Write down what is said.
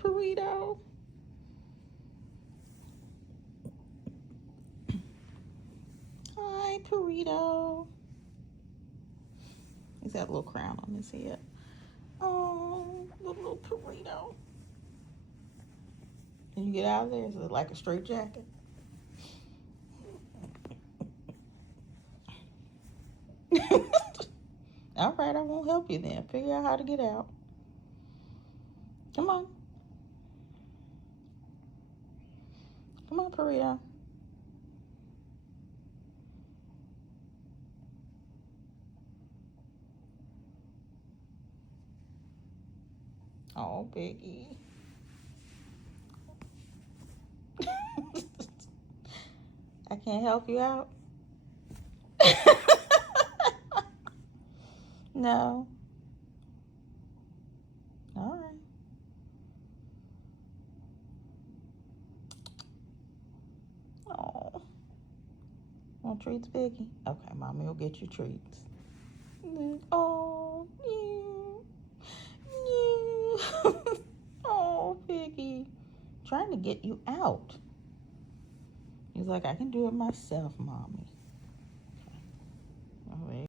Purrito. Hi, Purrito. He's got a little crown on his head. Oh, the little Purrito. Can you get out of there? Is it like a straight jacket? All right, I won't help you then. Figure out how to get out. Come on. Come on, Purrito. Oh, Biggie. I can't help you out. No. All right. Oh. Want treats, Biggie? Okay, Mommy will get you treats. Oh, you. Oh, Biggie. Trying to get you out. He's like, I can do it myself, Mommy. Okay. All right.